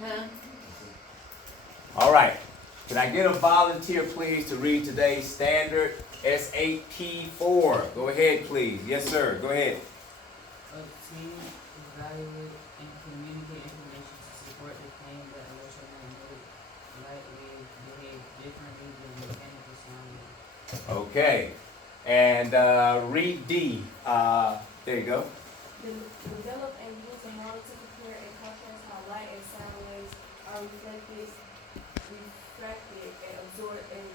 Huh? All right. Can I get a volunteer, please, to read today's standard SAT-4? Go ahead, please. Yes, sir. Go ahead. Obtain, evaluate, and communicate information to support the claim that electromagnetic light waves behave differently than mechanical sound waves. Okay. And read D. There you go. Develop and use a model to compare and contrast how light and sound waves are refracted, and absorbed, and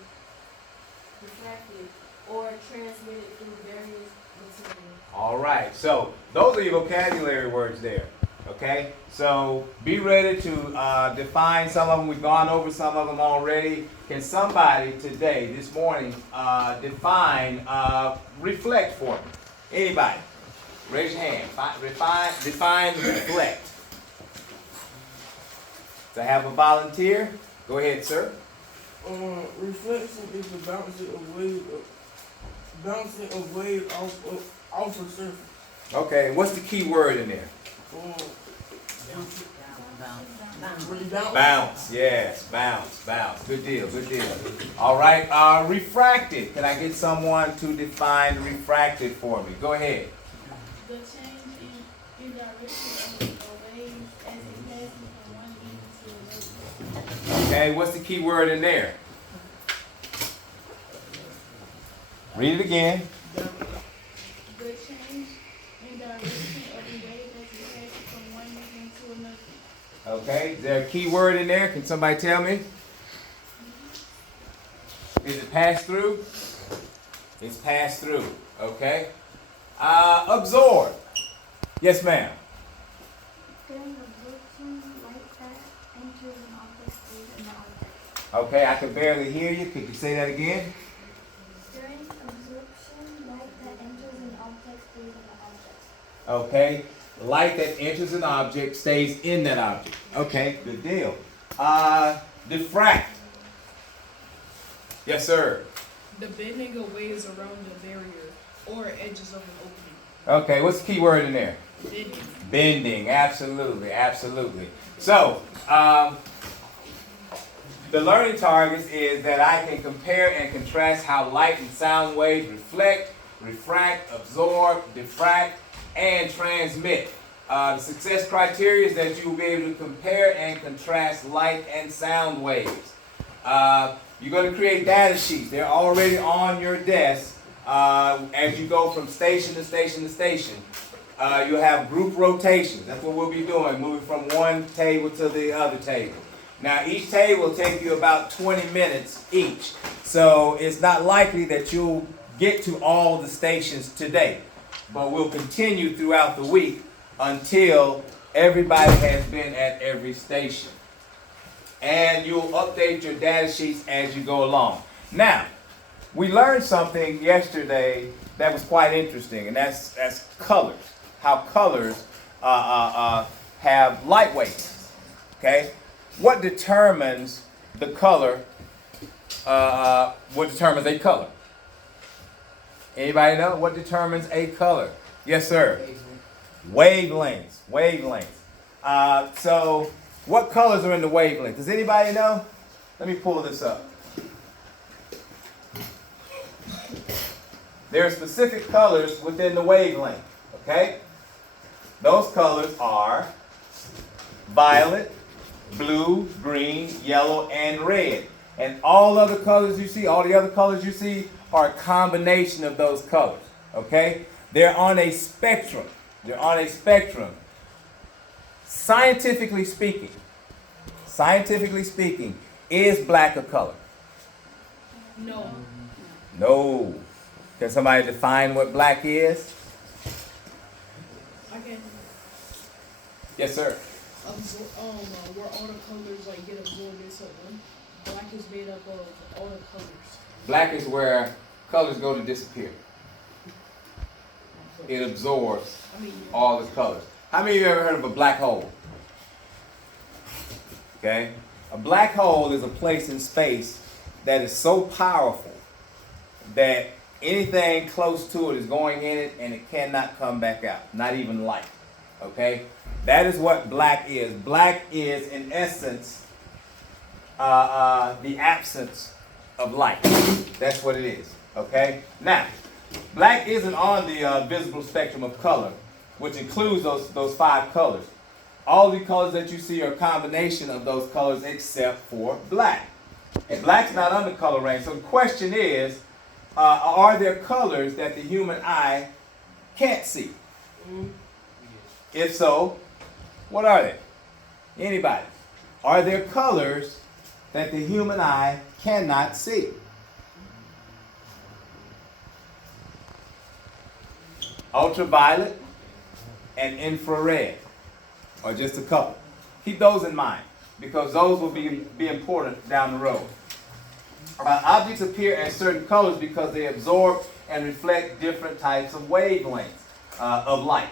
refracted or transmitted through various materials. All right. So those are your vocabulary words there. Okay. So be ready to define some of them. We've gone over some of them already. Can somebody today, this morning, define reflect for me? Anybody? Raise your hand. Define reflect. To have a volunteer? Go ahead, sir. Reflection is the bouncing of waves off a surface. Okay, what's the key word in there? Bounce, yes, bounce. Good deal. All right, refracted. Can I get someone to define refracted for me? Go ahead. The change in direction of a wave as it passes from one medium to another. Okay, what's the key word in there? Read it again. The change in direction of a wave as it passes from one medium to another. Okay, is there a key word in there? Can somebody tell me? Is it pass through? It's pass through. Okay. Absorb. Yes, ma'am. During absorption, light that enters an object stays in the object. Okay, I can barely hear you. Could you say that again? During absorption, light that enters an object stays in the object. Okay, light that enters an object stays in that object. Okay, good deal. Diffract. Yes, sir. The bending of waves around the barrier or edges of an opening. Okay, what's the key word in there? Bending. Bending, absolutely. So, the learning targets is that I can compare and contrast how light and sound waves reflect, refract, absorb, diffract, and transmit. The success criteria is that you will be able to compare and contrast light and sound waves. You're going to create data sheets. They're already on your desk. As you go from station to station to station, you'll have group rotations. That's what we'll be doing, moving from one table to the other table. Now, each table will take you about 20 minutes each. So it's not likely that you'll get to all the stations today. But we'll continue throughout the week until everybody has been at every station. And you'll update your data sheets as you go along. Now, we learned something yesterday that was quite interesting, and that's colors. How colors have light waves. Okay? What determines the color? What determines a color? Anybody know? What determines a color? Yes, sir. Wavelengths. So, what colors are in the wavelength? Does anybody know? Let me pull this up. There are specific colors within the wavelength. Okay? Those colors are violet, blue, green, yellow, and red. And all other colors you see, all the other colors you see, are a combination of those colors. Okay? They're on a spectrum. Scientifically speaking, is black a color? No. No. Can somebody define what black is? I can Yes, sir. where all the colors like get absorbed into one. Black is made up of all the colors. Black is where colors go to disappear. It absorbs all the colors. How many of you ever heard of a black hole? Okay? A black hole is a place in space that is so powerful that anything close to it is going in it and it cannot come back out. Not even light. Okay? That is what black is. Black is, in essence, the absence of light. That's what it is. Okay? Now, black isn't on the visible spectrum of color, which includes those 5 colors. All the colors that you see are a combination of those colors except for black. And black's not on the color range. So the question is, are there colors that the human eye can't see? If so, what are they? Anybody? Are there colors that the human eye cannot see? Ultraviolet and infrared are just a couple. Keep those in mind because those will be important down the road. Objects appear in certain colors because they absorb and reflect different types of wavelengths of light.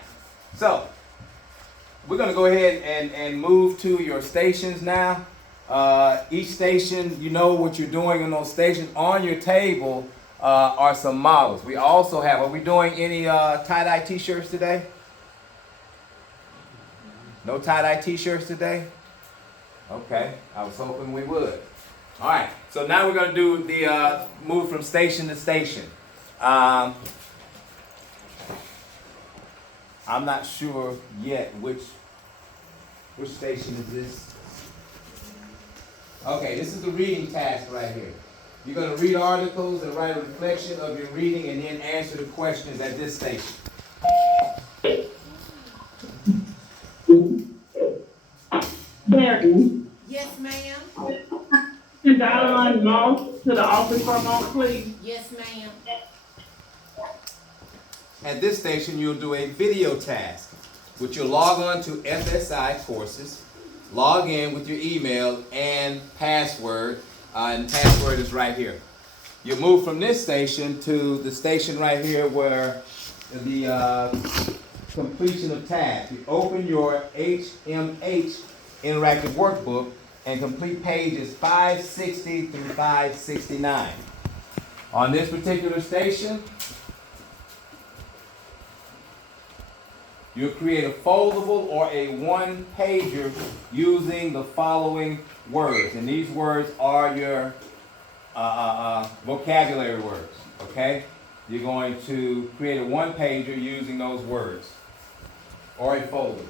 So, we're going to go ahead and move to your stations now. Each station, you know what you're doing in those stations. On your table are some models. We also have, are we doing any tie-dye t-shirts today? No tie-dye t-shirts today? Okay, I was hoping we would. All right, so now we're going to do the move from station to station. I'm not sure yet which station is this. Okay, this is the reading task right here. You're going to read articles and write a reflection of your reading and then answer the questions at this station. Mary, Yes, ma'am. can Diane Moss to the office for a moment, please? Yes, ma'am. At this station, you'll do a video task, which you'll log on to FSI Courses, log in with your email and password is right here. You'll move from this station to the station right here where the completion of tasks. You open your HMH interactive workbook and complete pages 560 through 569. On this particular station, you'll create a foldable or a one-pager using the following words. And these words are your vocabulary words, okay? You're going to create a one-pager using those words or a folder.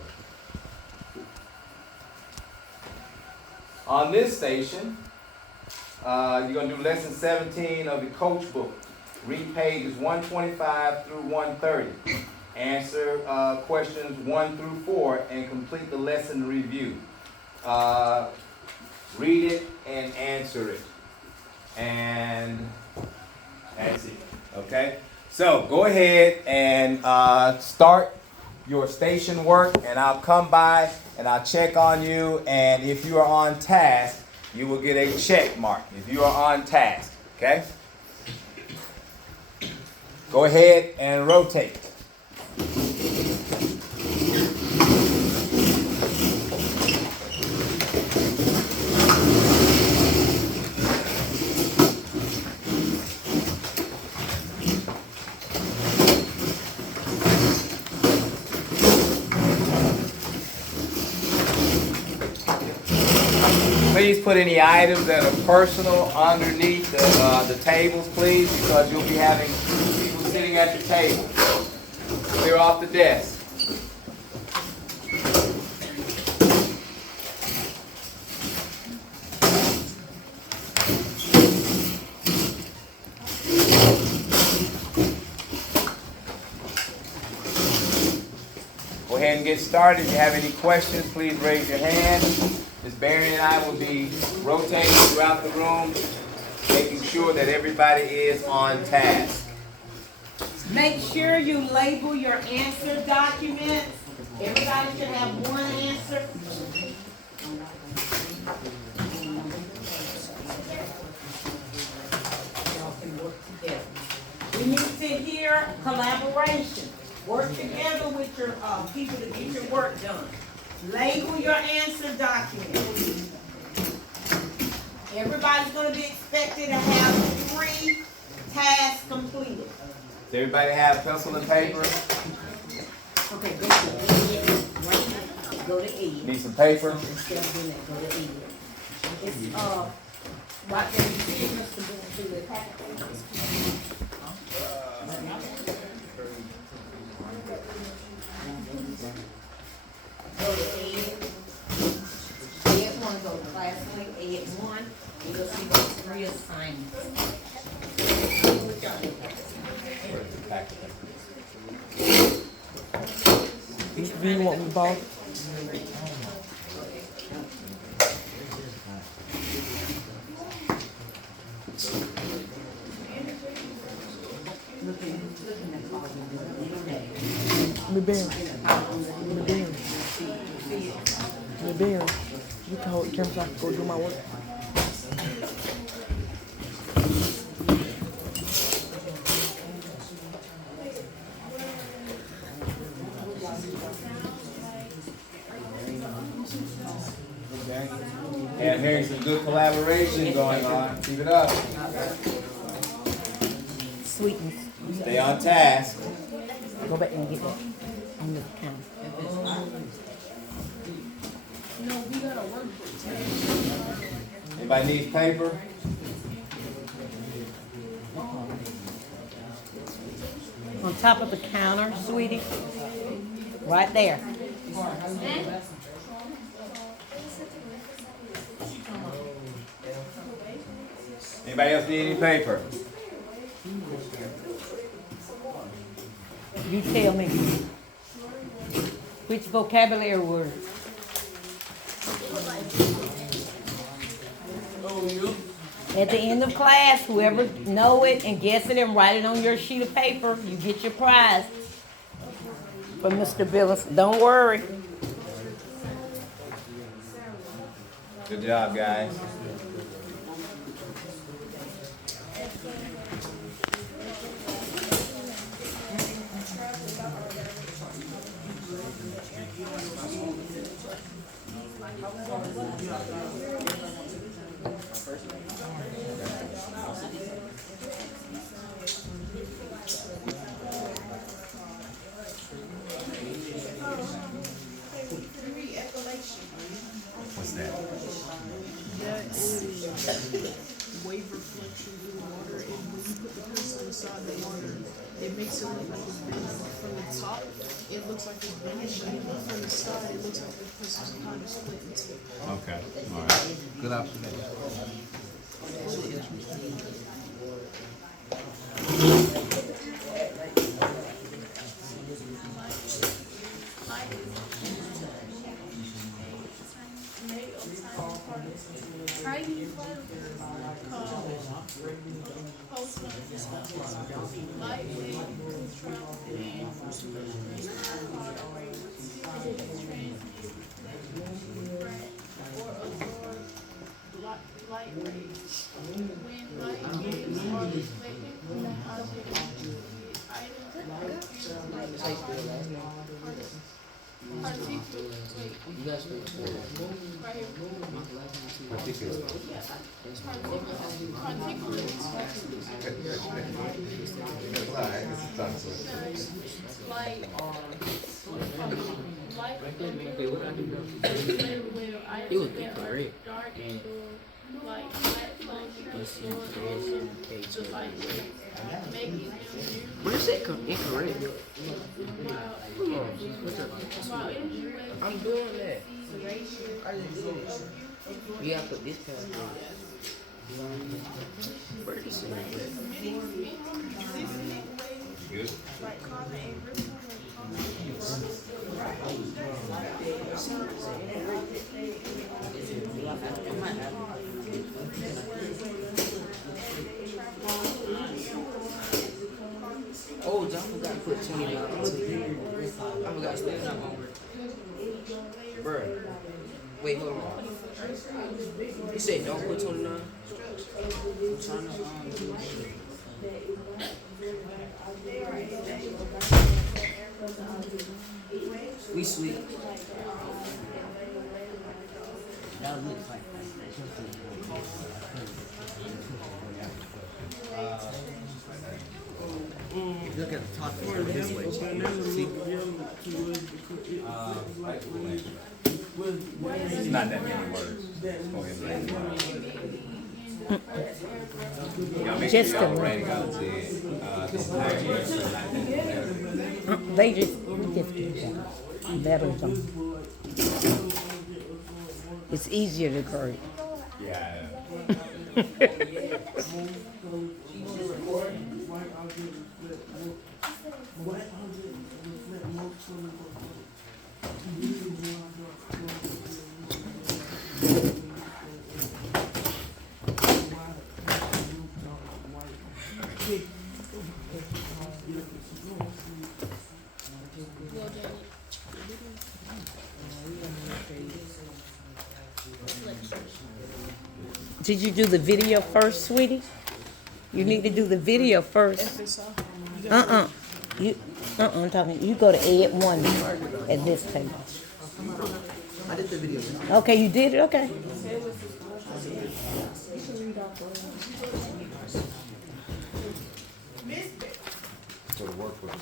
On this station, you're going to do lesson 17 of the coach book. Read pages 125 through 130. Answer questions 1 through 4 and complete the lesson review. Read it and answer it. And that's it. Okay? So go ahead and start your station work, and I'll come by and I'll check on you. And if you are on task, you will get a check mark if you are on task. Okay? Go ahead and rotate. Please put any items that are personal underneath the tables, please, because you'll be having people sitting at your table. Clear off the desk. Go ahead and get started. If you have any questions, please raise your hand. Ms. Barry and I will be rotating throughout the room, making sure that everybody is on task. Make sure you label your answer documents. Everybody should have one answer. Y'all can work together. When you sit here, collaboration. Work together with your people to get your work done. Label your answer document. Everybody's going to be expected to have 3 tasks completed. Does everybody have pencil and paper? Okay, go. go to E. Need some paper? Instead of doing that, go to E. It's, right there, you see Mr. Booth through the packet. Go to Ed. Ed one, go to classmate, Ed one, and you'll see those 3 assignments. Mr. B, you want me to borrow? Barry, you can hold the camera so I can go do my work. And there's some good collaboration going on. Keep it up. Sweetness. Stay on task. Go back and get that on the counter. No, we gotta work. Anybody needs paper? On top of the counter, sweetie. Right there. Anybody else need any paper? You tell me. Which vocabulary word? At the end of class, whoever know it and guess it and write it on your sheet of paper, you get your prize from Mr. Billis. Don't worry. Good job, guys. What's that? That is wave reflection in the water, and when you put the pencil inside the water, it makes it look like it's bending. From the top, it looks like it's bending, but from the side, it looks like the pencil's kind of split in two. Okay. All right. Good observation. Light rays. When light rays are reflected from the object, items It would be correct. like just like making them What is that incorrect? I'm doing that. I just did it. You gotta put this past Where is it? Good. Oh, John forgot to put $20. I forgot to spend that on. Bruh. Wait, hold on. You said don't put 29? I'm trying to do it. We sweet. That looks like look at the top. This way. See? It's not that many words. Go ahead and write it. Y'all make sure Just y'all a writing out the entire answer, not that narrative. They just letters them. It's easier to correct. Yeah. Well, Janet. Did you do the video first, sweetie? You need to do the video first. FSI. I'm talking, you go to Ed 1 at this page. I did the video. Okay, you did it? Okay. So the workbook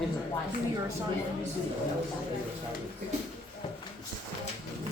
is on. Do your assignments.